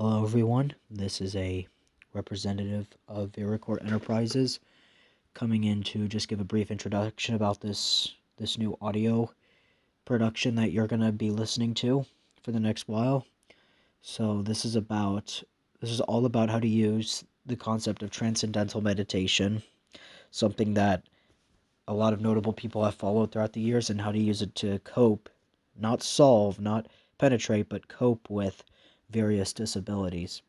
Hello, everyone. This is a representative of Vericord Enterprises coming in to just give a brief introduction about this new audio production that you're going to be listening to for the next while. So this is all about how to use the concept of transcendental meditation, something that a lot of notable people have followed throughout the years, and how to use it to cope, not solve, not penetrate, but cope with various disabilities.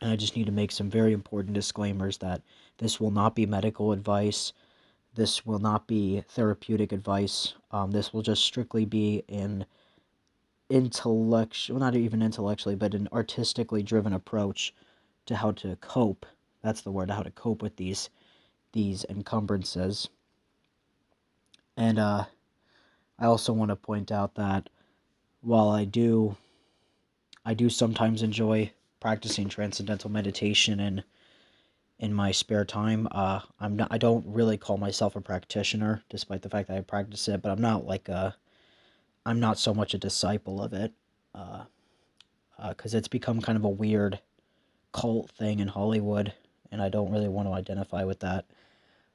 And I just need to make some very important disclaimers that this will not be medical advice. This will not be therapeutic advice. This will just strictly be an intellectual, not even intellectually, but an artistically driven approach to how to cope. That's the word, how to cope with these encumbrances. And I also want to point out that while I do sometimes enjoy practicing transcendental meditation and in my spare time. I don't really call myself a practitioner, despite the fact that I practice it, but I'm not so much a disciple of it, because it's become kind of a weird cult thing in Hollywood, and I don't really want to identify with that.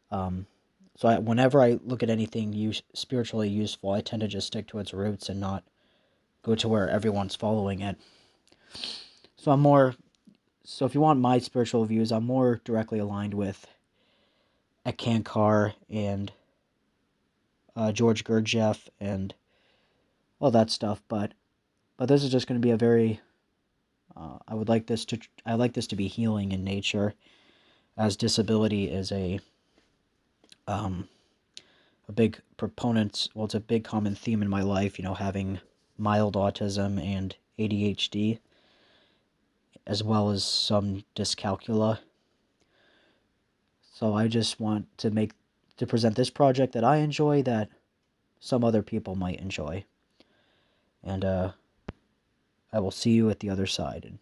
Whenever I look at anything spiritually useful, I tend to just stick to its roots and not go to where everyone's following it. So if you want my spiritual views, I'm more directly aligned with Ekankar and George Gurdjieff and all that stuff. But this is just going to be a very I like this to be healing in nature, as disability is a big proponent. Well, it's a big common theme in my life. Having mild autism and ADHD, as well as some dyscalculia. So I just want to present this project that I enjoy, that some other people might enjoy. And I will see you at the other side. And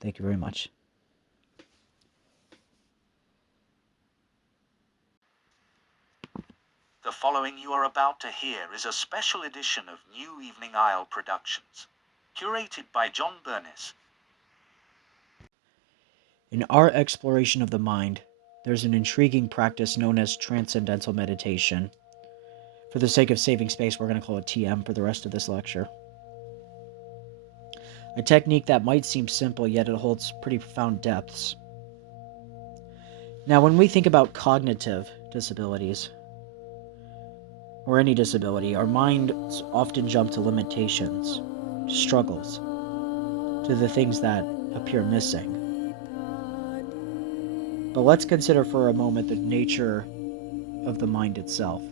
thank you very much. The following you are about to hear is a special edition of New Evening Isle Productions, curated by John Burness. In our exploration of the mind, there's an intriguing practice known as transcendental meditation. For the sake of saving space, we're going to call it TM for the rest of this lecture. A technique that might seem simple, yet it holds pretty profound depths. Now, when we think about cognitive disabilities, or any disability, our minds often jump to limitations, to struggles, to the things that appear missing. But let's consider for a moment the nature of the mind itself.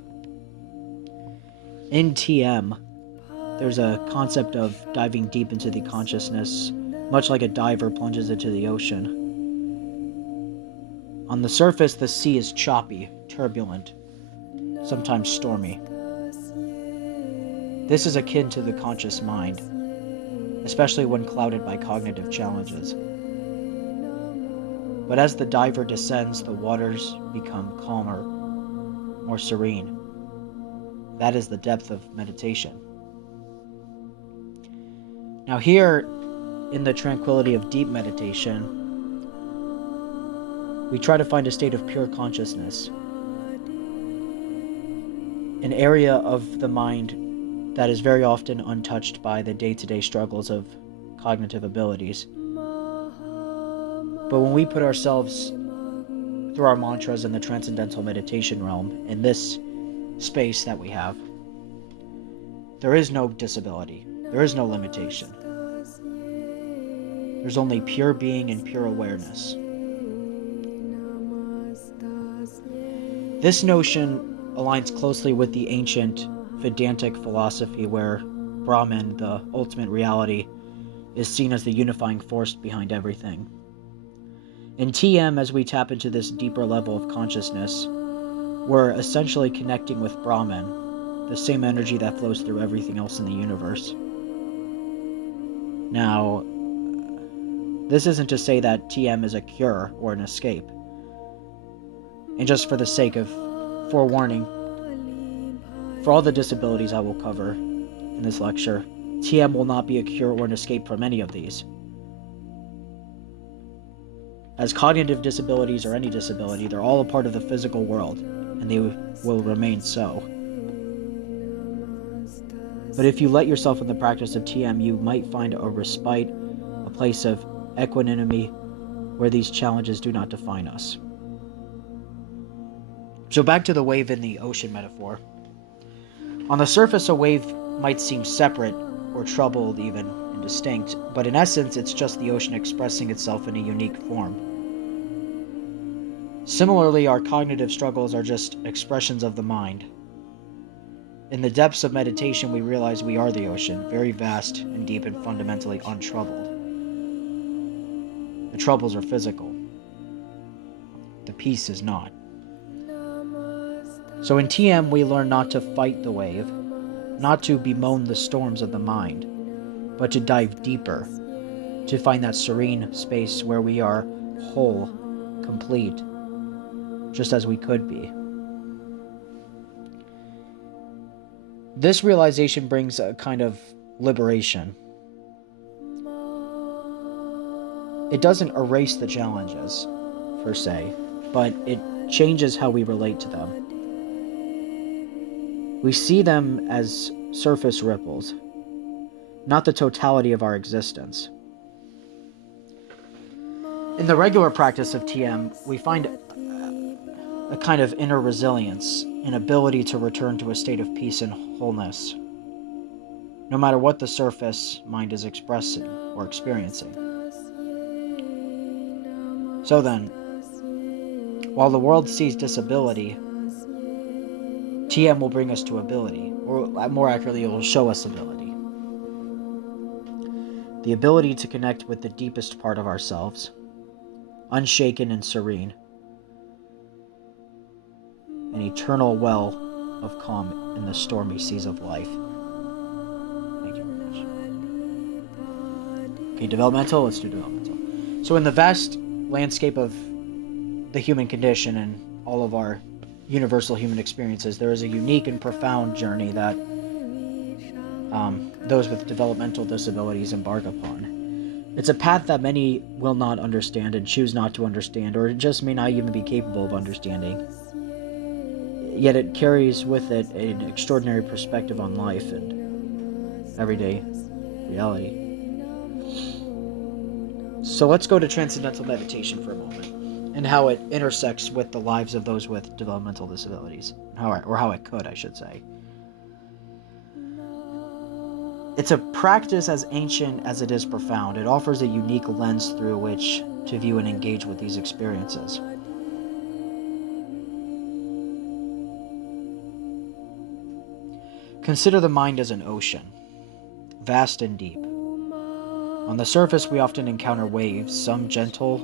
In TM, there's a concept of diving deep into the consciousness, much like a diver plunges into the ocean. On the surface, the sea is choppy, turbulent, sometimes stormy. This is akin to the conscious mind, especially when clouded by cognitive challenges. But as the diver descends, the waters become calmer, more serene. That is the depth of meditation. Now here, in the tranquility of deep meditation, we try to find a state of pure consciousness, an area of the mind that is very often untouched by the day-to-day struggles of cognitive abilities. But when we put ourselves through our mantras in the transcendental meditation realm, in this space that we have, there is no disability, there is no limitation. There's only pure being and pure awareness. This notion aligns closely with the ancient Vedantic philosophy, where Brahman, the ultimate reality, is seen as the unifying force behind everything. In TM, as we tap into this deeper level of consciousness, we're essentially connecting with Brahman, the same energy that flows through everything else in the universe. Now, this isn't to say that TM is a cure or an escape. And just for the sake of forewarning, for all the disabilities I will cover in this lecture, TM will not be a cure or an escape from any of these. As cognitive disabilities or any disability, they're all a part of the physical world, and they will remain so. But if you let yourself in the practice of TM, you might find a respite, a place of equanimity where these challenges do not define us. So back to the wave in the ocean metaphor. On the surface, a wave might seem separate or troubled even and distinct, but in essence, it's just the ocean expressing itself in a unique form. Similarly, our cognitive struggles are just expressions of the mind. In the depths of meditation, we realize we are the ocean, very vast and deep and fundamentally untroubled. The troubles are physical. The peace is not. So in TM, we learn not to fight the wave, not to bemoan the storms of the mind, but to dive deeper, to find that serene space where we are whole, complete, just as we could be. This realization brings a kind of liberation. It doesn't erase the challenges, per se, but it changes how we relate to them. We see them as surface ripples, not the totality of our existence. In the regular practice of TM, we find a kind of inner resilience, an ability to return to a state of peace and wholeness, no matter what the surface mind is expressing or experiencing. So then, while the world sees disability, TM will bring us to ability, or more accurately, it will show us ability. The ability to connect with the deepest part of ourselves, unshaken and serene, an eternal well of calm in the stormy seas of life. Thank you very much. Okay, developmental, let's do developmental. So in the vast landscape of the human condition and all of our universal human experiences, there is a unique and profound journey that those with developmental disabilities embark upon. It's a path that many will not understand and choose not to understand, or just may not even be capable of understanding. Yet it carries with it an extraordinary perspective on life and everyday reality. So let's go to transcendental meditation for a moment, and how it intersects with the lives of those with developmental disabilities, how it could, I should say. It's a practice as ancient as it is profound. It offers a unique lens through which to view and engage with these experiences. Consider the mind as an ocean, vast and deep. On the surface, we often encounter waves, some gentle,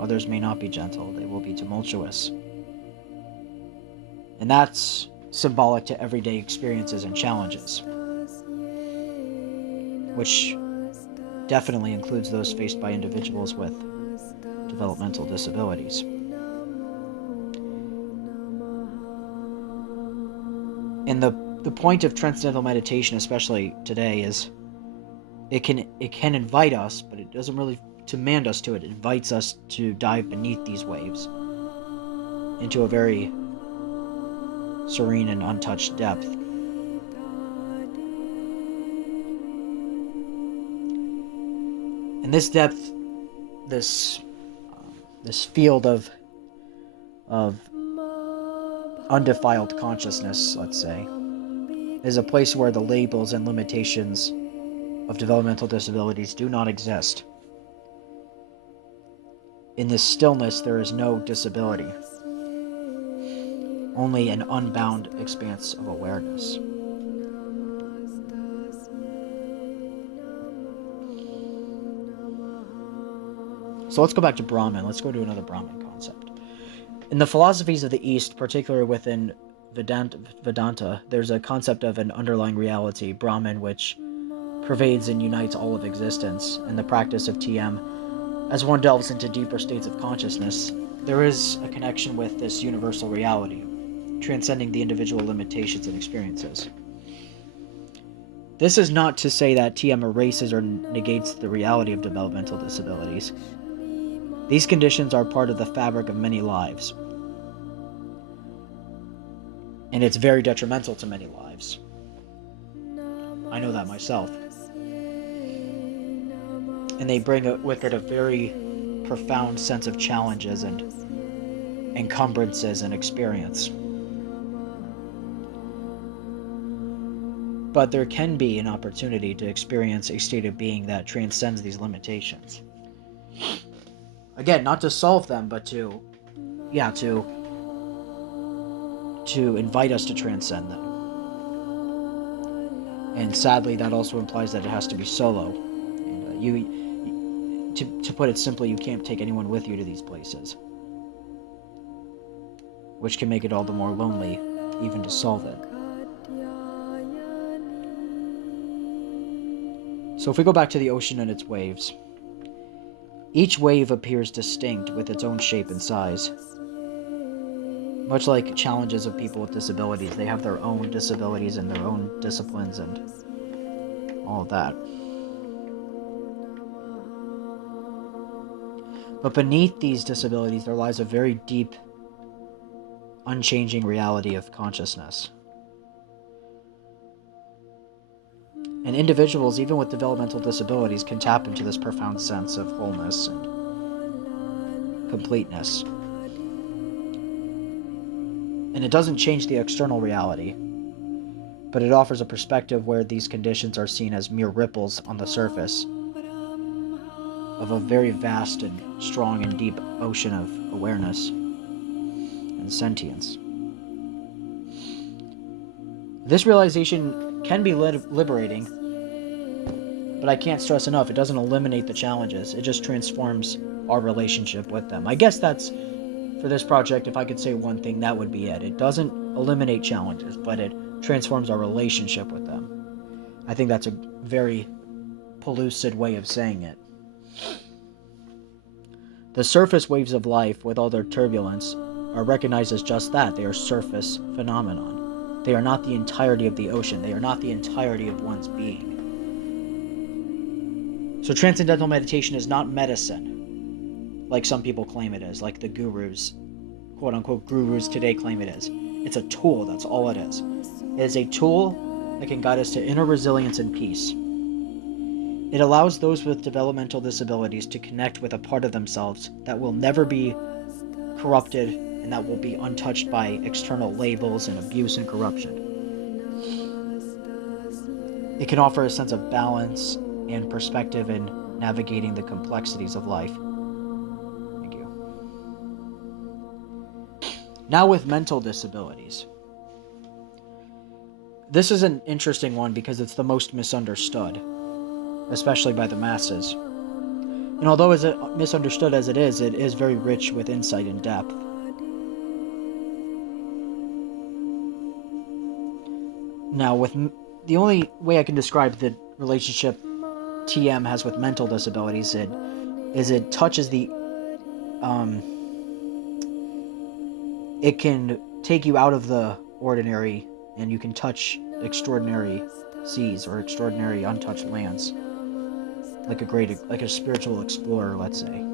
others may not be gentle. They will be tumultuous. And that's symbolic to everyday experiences and challenges, which definitely includes those faced by individuals with developmental disabilities. And the point of transcendental meditation, especially today, is it can invite us, but it doesn't really demand us to. It invites us to dive beneath these waves into a very serene and untouched depth. In this depth, this field of undefiled consciousness, let's say, is a place where the labels and limitations of developmental disabilities do not exist. In this stillness, there is no disability, only an unbound expanse of awareness. So let's go back to Brahman. Let's go to another Brahman concept. In the philosophies of the East, particularly within Vedanta, there's a concept of an underlying reality, Brahman, which pervades and unites all of existence. In the practice of TM, as one delves into deeper states of consciousness, there is a connection with this universal reality, transcending the individual limitations and experiences. This is not to say that TM erases or negates the reality of developmental disabilities. These conditions are part of the fabric of many lives, and it's very detrimental to many lives. I know that myself. And they bring with it a very profound sense of challenges and encumbrances and experience. But there can be an opportunity to experience a state of being that transcends these limitations. Again, not to solve them, but to invite us to transcend them. And sadly, that also implies that it has to be solo. And to put it simply, you can't take anyone with you to these places, which can make it all the more lonely, even to solve it. So if we go back to the ocean and its waves, each wave appears distinct with its own shape and size. Much like challenges of people with disabilities, they have their own disabilities and their own disciplines and all of that. But beneath these disabilities, there lies a very deep, unchanging reality of consciousness. And individuals, even with developmental disabilities, can tap into this profound sense of wholeness and completeness. And it doesn't change the external reality, but it offers a perspective where these conditions are seen as mere ripples on the surface of a very vast and strong and deep ocean of awareness and sentience. This realization can be liberating, but I can't stress enough, it doesn't eliminate the challenges, it just transforms our relationship with them. I guess that's, for this project, if I could say one thing, that would be it. It doesn't eliminate challenges, but it transforms our relationship with them. I think that's a very pellucid way of saying it. The surface waves of life, with all their turbulence, are recognized as just that. They are surface phenomenon. They are not the entirety of the ocean. They are not the entirety of one's being. So transcendental meditation is not medicine, like some people claim it is, like the gurus, quote-unquote gurus today claim it is. It's a tool, that's all it is. It is a tool that can guide us to inner resilience and peace. It allows those with developmental disabilities to connect with a part of themselves that will never be corrupted and that will be untouched by external labels and abuse and corruption. It can offer a sense of balance and perspective in navigating the complexities of life. Thank you. Now with mental disabilities. This is an interesting one because it's the most misunderstood, especially by the masses. And although as misunderstood as it is very rich with insight and depth. Now, the only way I can describe the relationship TM has with mental disabilities is it touches the it can take you out of the ordinary and you can touch extraordinary seas or extraordinary untouched lands, like a spiritual explorer, let's say.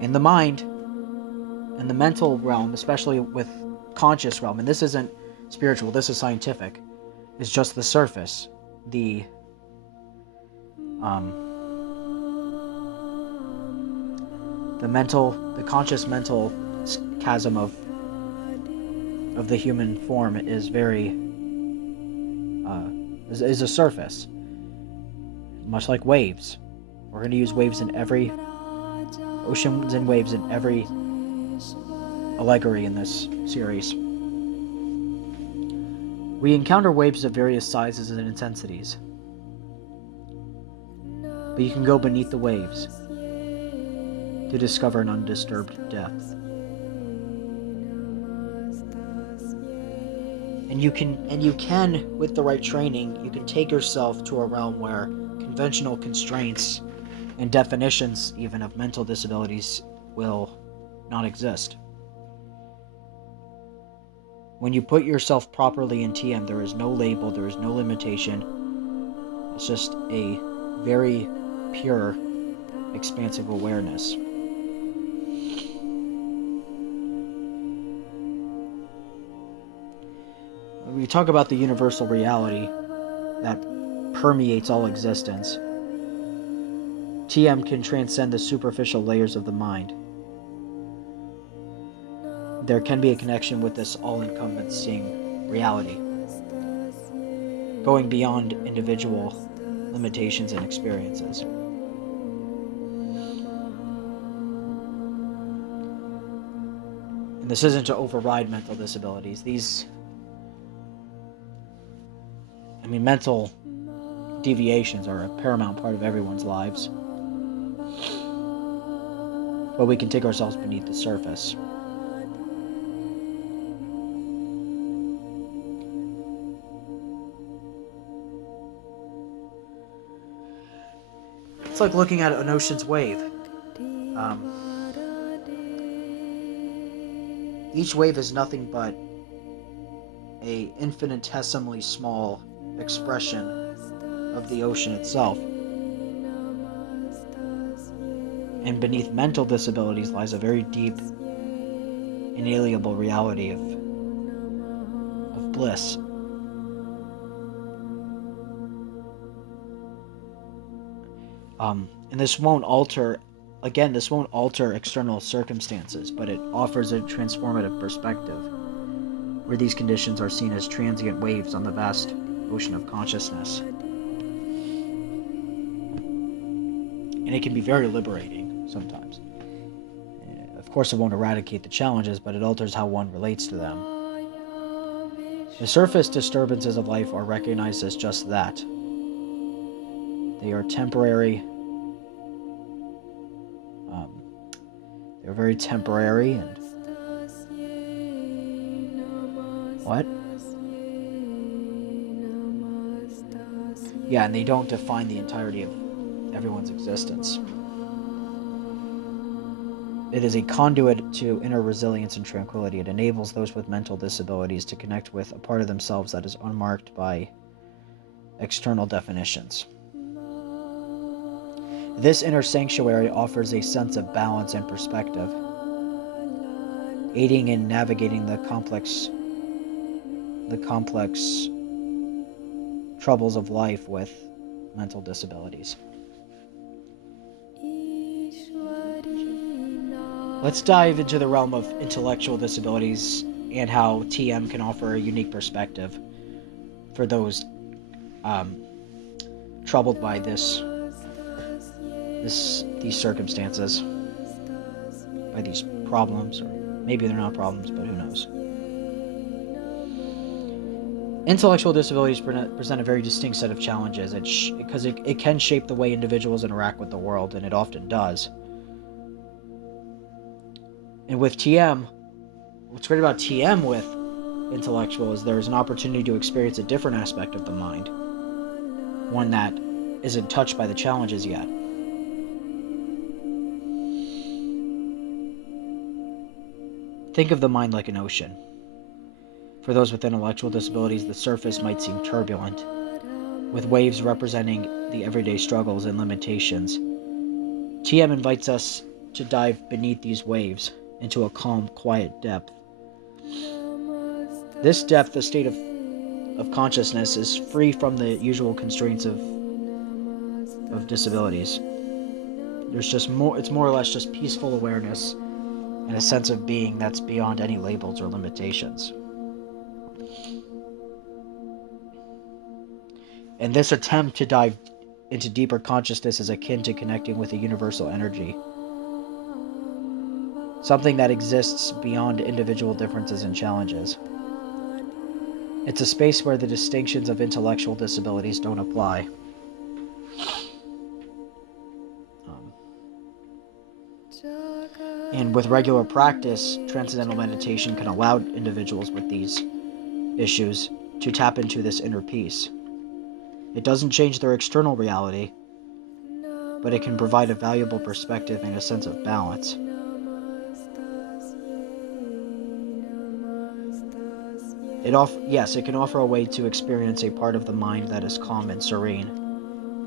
In the mind and the mental realm, especially with conscious realm, and this isn't spiritual, this is scientific, is just the surface, the conscious mental chasm of the human form is very is a surface, much like waves. We're going to use waves in every oceans and waves in every allegory in this series. We encounter waves of various sizes and intensities, but you can go beneath the waves to discover an undisturbed depth. And you can, with the right training, you can take yourself to a realm where conventional constraints and definitions even of mental disabilities will not exist. When you put yourself properly in TM, there is no label, there is no limitation. It's just a very pure, expansive awareness. We talk about the universal reality that permeates all existence. TM can transcend the superficial layers of the mind. There can be a connection with this all-encompassing reality, going beyond individual limitations and experiences. And this isn't to override mental disabilities. Mental deviations are a paramount part of everyone's lives. But we can take ourselves beneath the surface. It's like looking at an ocean's wave. Each wave is nothing but a infinitesimally small expression of the ocean itself. And beneath mental disabilities lies a very deep, inalienable reality of bliss. And this won't alter external circumstances, but it offers a transformative perspective, where these conditions are seen as transient waves on the vast ocean of consciousness. And it can be very liberating sometimes. Of course, it won't eradicate the challenges, but it alters how one relates to them. The surface disturbances of life are recognized as just that. They are temporary. They're very temporary and what? Yeah, and they don't define the entirety of everyone's existence. It is a conduit to inner resilience and tranquility. It enables those with mental disabilities to connect with a part of themselves that is unmarked by external definitions. This inner sanctuary offers a sense of balance and perspective, aiding in navigating the complex troubles of life with mental disabilities. Let's dive into the realm of intellectual disabilities and how TM can offer a unique perspective for those troubled by these circumstances, by these problems, or maybe they're not problems, but who knows. Intellectual disabilities present a very distinct set of challenges because it can shape the way individuals interact with the world, and it often does. And with TM, what's great about TM with intellectual is there's an opportunity to experience a different aspect of the mind, one that isn't touched by the challenges yet. Think of the mind like an ocean. For those with intellectual disabilities, the surface might seem turbulent, with waves representing the everyday struggles and limitations. TM invites us to dive beneath these waves into a calm, quiet depth. This depth, the state of consciousness, is free from the usual constraints of disabilities. It's more or less just peaceful awareness and a sense of being that's beyond any labels or limitations. And this attempt to dive into deeper consciousness is akin to connecting with a universal energy, something that exists beyond individual differences and challenges. It's a space where the distinctions of intellectual disabilities don't apply. And with regular practice, transcendental meditation can allow individuals with these issues to tap into this inner peace. It doesn't change their external reality, but it can provide a valuable perspective and a sense of balance. It can offer a way to experience a part of the mind that is calm and serene,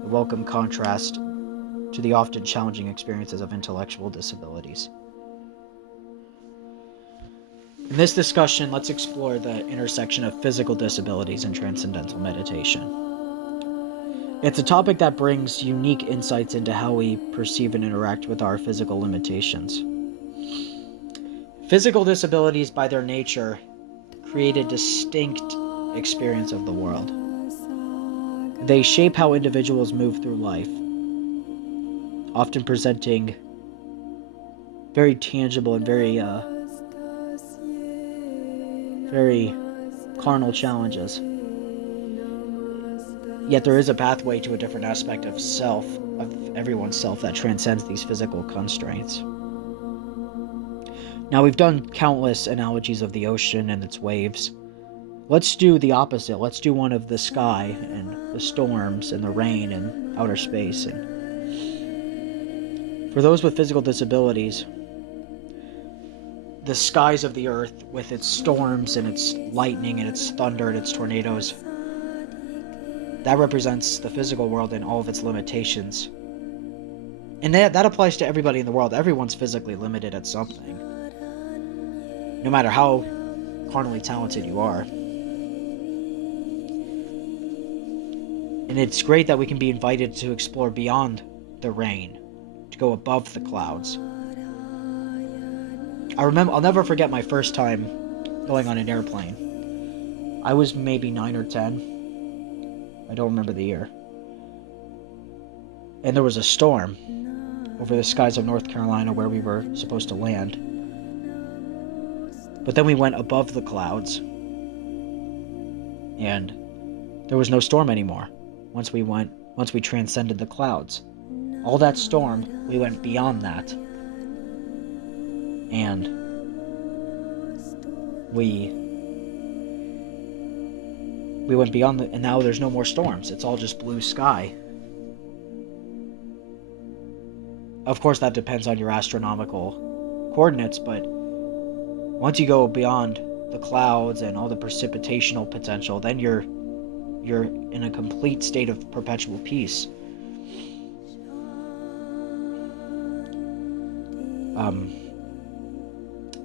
a welcome contrast to the often challenging experiences of intellectual disabilities. In this discussion, let's explore the intersection of physical disabilities and transcendental meditation. It's a topic that brings unique insights into how we perceive and interact with our physical limitations. Physical disabilities, by their nature, create a distinct experience of the world. They shape how individuals move through life, often presenting very tangible and very carnal challenges. Yet there is a pathway to a different aspect of self, of everyone's self, that transcends these physical constraints. Now, we've done countless analogies of the ocean and its waves. Let's do the opposite. Let's do one of the sky and the storms and the rain and outer space. And for those with physical disabilities, the skies of the earth, with its storms and its lightning and its thunder and its tornadoes, that represents the physical world and all of its limitations. And that applies to everybody in the world. Everyone's physically limited at something, no matter how carnally talented you are. And it's great that we can be invited to explore beyond the rain, to go above the clouds. I'll never forget my first time going on an airplane. I was maybe 9 or 10. I don't remember the year. And there was a storm over the skies of North Carolina where we were supposed to land. But then we went above the clouds, and there was no storm anymore. Once we transcended the clouds. All that storm, we went beyond that. And we went beyond and now there's no more storms. It's all just blue sky. Of course, that depends on your astronomical coordinates, but once you go beyond the clouds and all the precipitational potential, then you're in a complete state of perpetual peace.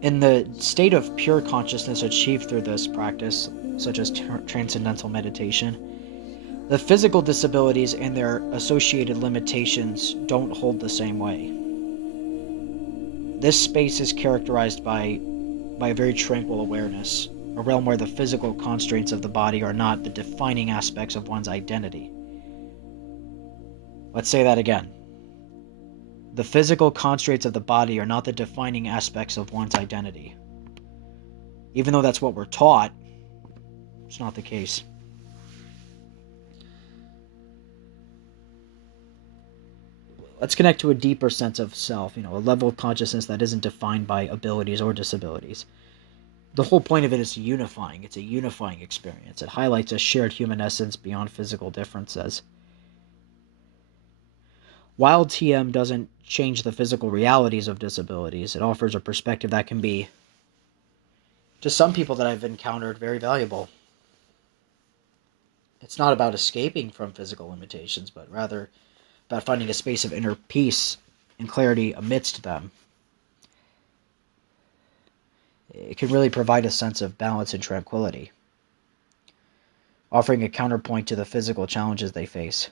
In the state of pure consciousness achieved through this practice, such as transcendental meditation, the physical disabilities and their associated limitations don't hold the same way. This space is characterized by a very tranquil awareness, a realm where the physical constraints of the body are not the defining aspects of one's identity. Let's say that again. The physical constraints of the body are not the defining aspects of one's identity. Even though that's what we're taught, it's not the case. Let's connect to a deeper sense of self, a level of consciousness that isn't defined by abilities or disabilities. The whole point of it is unifying. It's a unifying experience. It highlights a shared human essence beyond physical differences. While TM doesn't change the physical realities of disabilities, it offers a perspective that can be, to some people that I've encountered, very valuable. It's not about escaping from physical limitations, but rather about finding a space of inner peace and clarity amidst them. It can really provide a sense of balance and tranquility, offering a counterpoint to the physical challenges they face.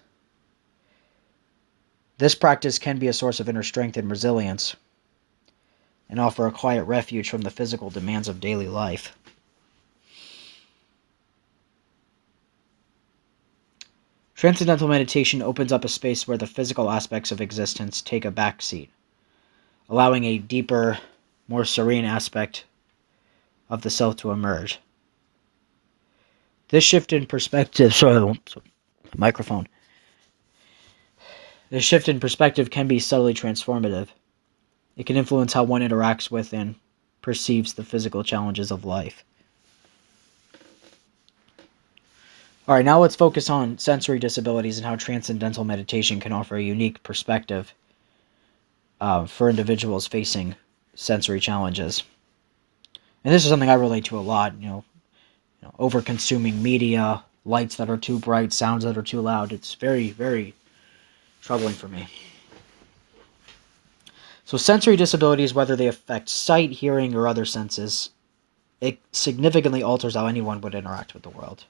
This practice can be a source of inner strength and resilience, and offer a quiet refuge from the physical demands of daily life. Transcendental meditation opens up a space where the physical aspects of existence take a back seat, allowing a deeper, more serene aspect of the self to emerge. This shift in perspective, microphone. This shift in perspective can be subtly transformative. It can influence how one interacts with and perceives the physical challenges of life. Alright, now let's focus on sensory disabilities and how transcendental meditation can offer a unique perspective for individuals facing sensory challenges. And this is something I relate to a lot. over consuming media, lights that are too bright, sounds that are too loud. It's very, very troubling for me. So sensory disabilities, whether they affect sight, hearing, or other senses, it significantly alters how anyone would interact with the world.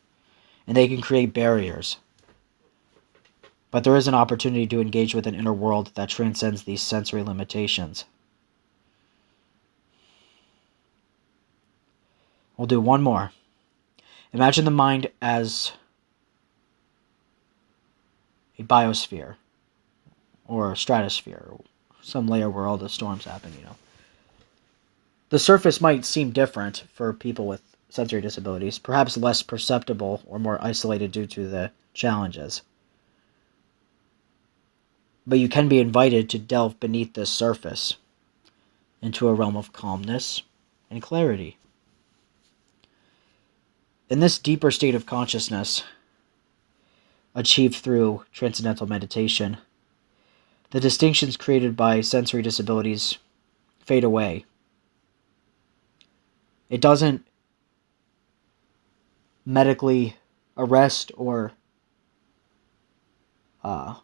And they can create barriers. But there is an opportunity to engage with an inner world that transcends these sensory limitations. We'll do one more. Imagine the mind as a biosphere or a stratosphere, or some layer where all the storms happen, The surface might seem different for people with sensory disabilities, perhaps less perceptible or more isolated due to the challenges. But you can be invited to delve beneath this surface into a realm of calmness and clarity. In this deeper state of consciousness, achieved through transcendental meditation, the distinctions created by sensory disabilities fade away. It doesn't medically arrest or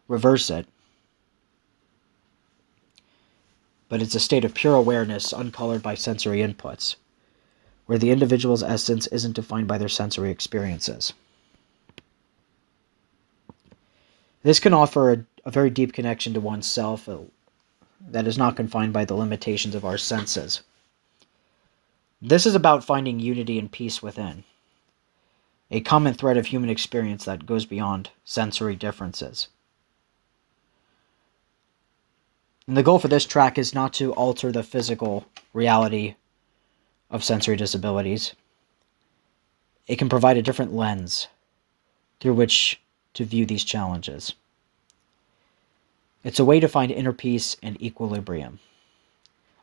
reverse it, but it's a state of pure awareness uncolored by sensory inputs, where the individual's essence isn't defined by their sensory experiences. This can offer a very deep connection to oneself that is not confined by the limitations of our senses. This is about finding unity and peace within, a common thread of human experience that goes beyond sensory differences. And the goal for this track is not to alter the physical reality of sensory disabilities. It can provide a different lens through which to view these challenges. It's a way to find inner peace and equilibrium,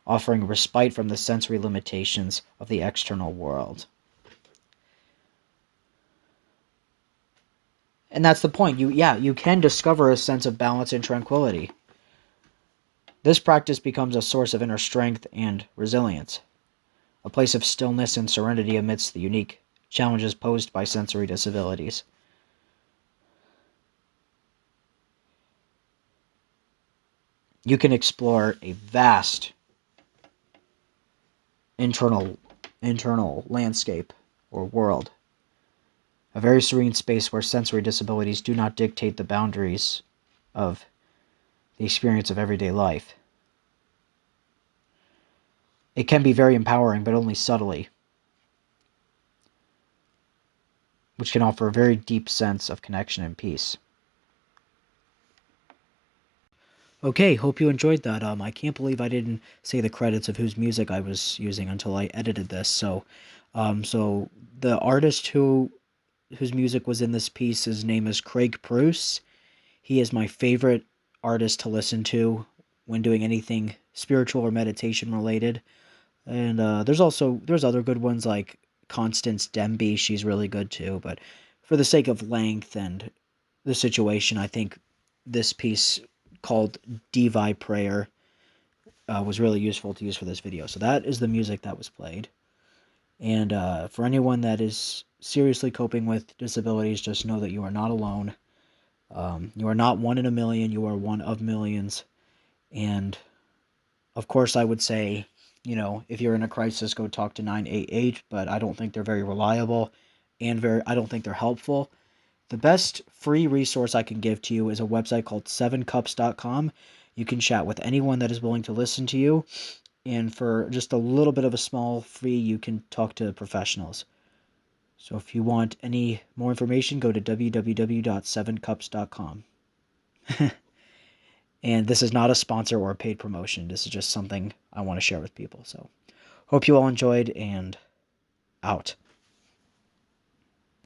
offering respite from the sensory limitations of the external world. And that's the point. You can discover a sense of balance and tranquility. This practice becomes a source of inner strength and resilience, a place of stillness and serenity amidst the unique challenges posed by sensory disabilities. You can explore a vast internal landscape or world, a very serene space where sensory disabilities do not dictate the boundaries of the experience of everyday life. It can be very empowering, but only subtly, which can offer a very deep sense of connection and peace. Okay, hope you enjoyed that. I can't believe I didn't say the credits of whose music I was using until I edited this. So the artist whose music was in this piece, his name is Craig Bruce. He is my favorite artist to listen to when doing anything spiritual or meditation related. And there's other good ones like Constance Demby. She's really good too. But for the sake of length and the situation, I think this piece called Divi Prayer was really useful to use for this video. So that is the music that was played. And for anyone that is seriously coping with disabilities, just know that you are not alone. You are not one in a million. You are one of millions. And of course, I would say, if you're in a crisis, go talk to 988. But I don't think they're very reliable, and I don't think they're helpful. The best free resource I can give to you is a website called 7cups.com. You can chat with anyone that is willing to listen to you, and for just a little bit of a small fee, you can talk to professionals. So if you want any more information, go to www.7cups.com. And this is not a sponsor or a paid promotion. This is just something I want to share with people. So hope you all enjoyed, and out.